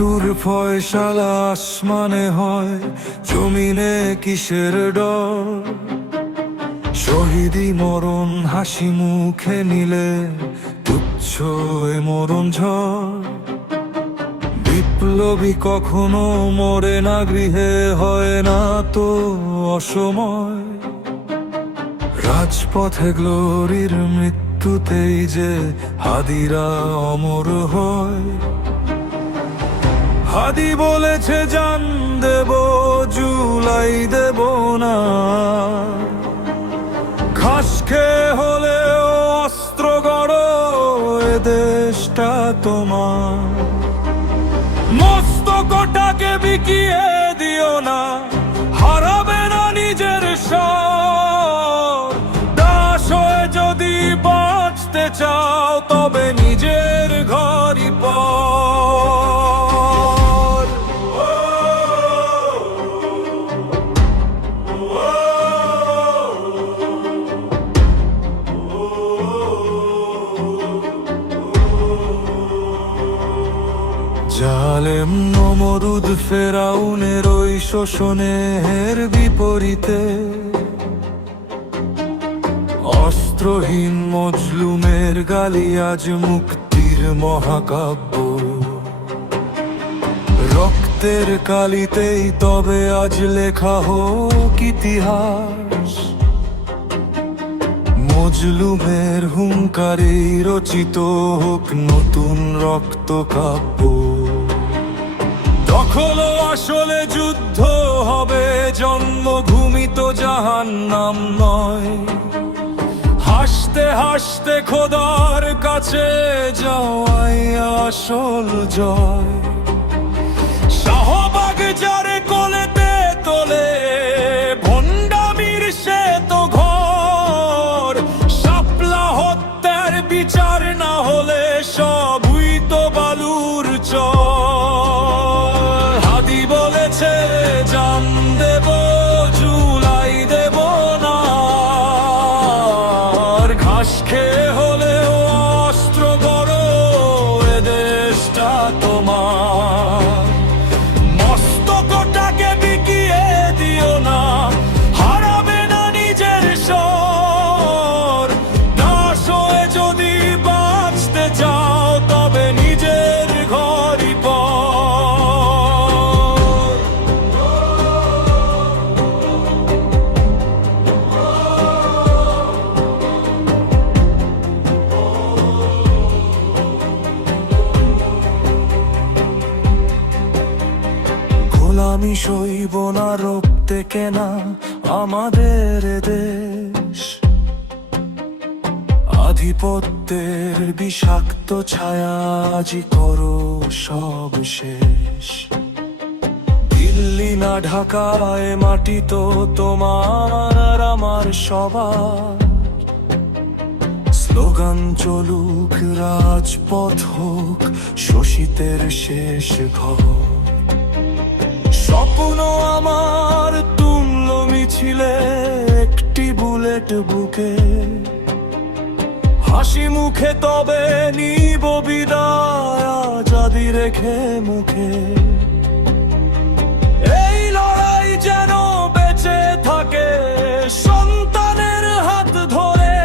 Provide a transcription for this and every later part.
মৃত্যুর ফয়সালা আসমানে হয়, জমিনে কিসের ডর? শহীদি মরণ হাসি মুখে নিলে তুচ্ছ এ মরণ ঝড়। বিপ্লবী কখনো মরে না গৃহে, হয় না তো অসময়। রাজপথে গ্লোরির মৃত্যুতেই যে হাদিরা অমর হয়। হাদি বলেছে জান দেব, জুলাই দেব না। ঘাস খেয়ে হলেও অস্ত্র গড়ো, এ দেশটা তোমার। মস্তকটাকে বিকিয়ে দিও না, হারাবে না নিজের স্বর। দাস হয়ে যদি বাঁচতে চাও, তবে নিজের ঘরই পর। জালেম নমরুদ ফেরাউনের ওই শোষণের বিপরীতে অস্ত্রহীন মজলুমের গালি আজ মুক্তির মহাকাব্য। রক্তের কালিতেই তবে আজ লেখা হোক ইতিহাস। মজলুমের হুঙ্কারে রচিত হোক নতুন রক্ত কাব্য। দখল আসলে যুদ্ধ হবে, জন্মভূমি তো জাহান্নাম নয়। হাসতে হাসতে খোদার কাছে যাওয়াই আসল জয়। শাহবাগ যারে কোলেতে তোলে, ভণ্ডামির সে তো ঘর। শাপলা হত্যার বিচার না হলে সবই তো বালুর চর। হাদি বলেছে জান দেব, জুলাই দেব না। ঘাস খেয়ে হলেও অস্ত্র গড়ো, এ দেশটা তোমার। মস্তকটাকে বিকিয়ে দিও না, হারাবে না নিজের স্বর। দাস হয়ে যদি বাঁচতে চাও, তবে নিজের ঘরই পর। গোলামি সইব না, রক্তে কেনা আমাদের দেশ। আধিপত্যের বিষাক্ত ছায়া আজি করো সব শেষ। দিল্লি না ঢাকায় মাটি তো তোমার আর আমার সবার। স্লোগান চলুক, রাজপথ হোক শোষিতের শেষ ঘর। স্বপ্ন আমার তুল্য মিছিলে একটি বুলেট বুকে। হাসি মুখে তবে নিব বিদায়, আজাদি রেখে মুখে। এই লড়াই যেন বেঁচে থাকে সন্তানের হাত ধরে।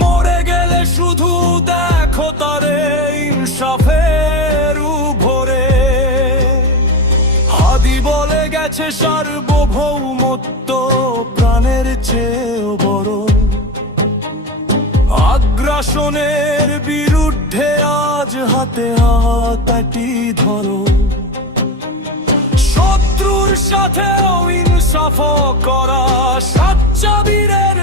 মরে গেলে শুধু দেখো তারে ইনসাফের ভরে। হাদি বলে গেছে সার্বভৌমত্ব প্রাণের চেয়েও বড়। আগ্রাসনের বিরুদ্ধে আজ হাতে হাতাটি ধরো। শত্রুর সাথেও ইনসাফ করা সাচ্চা বীরের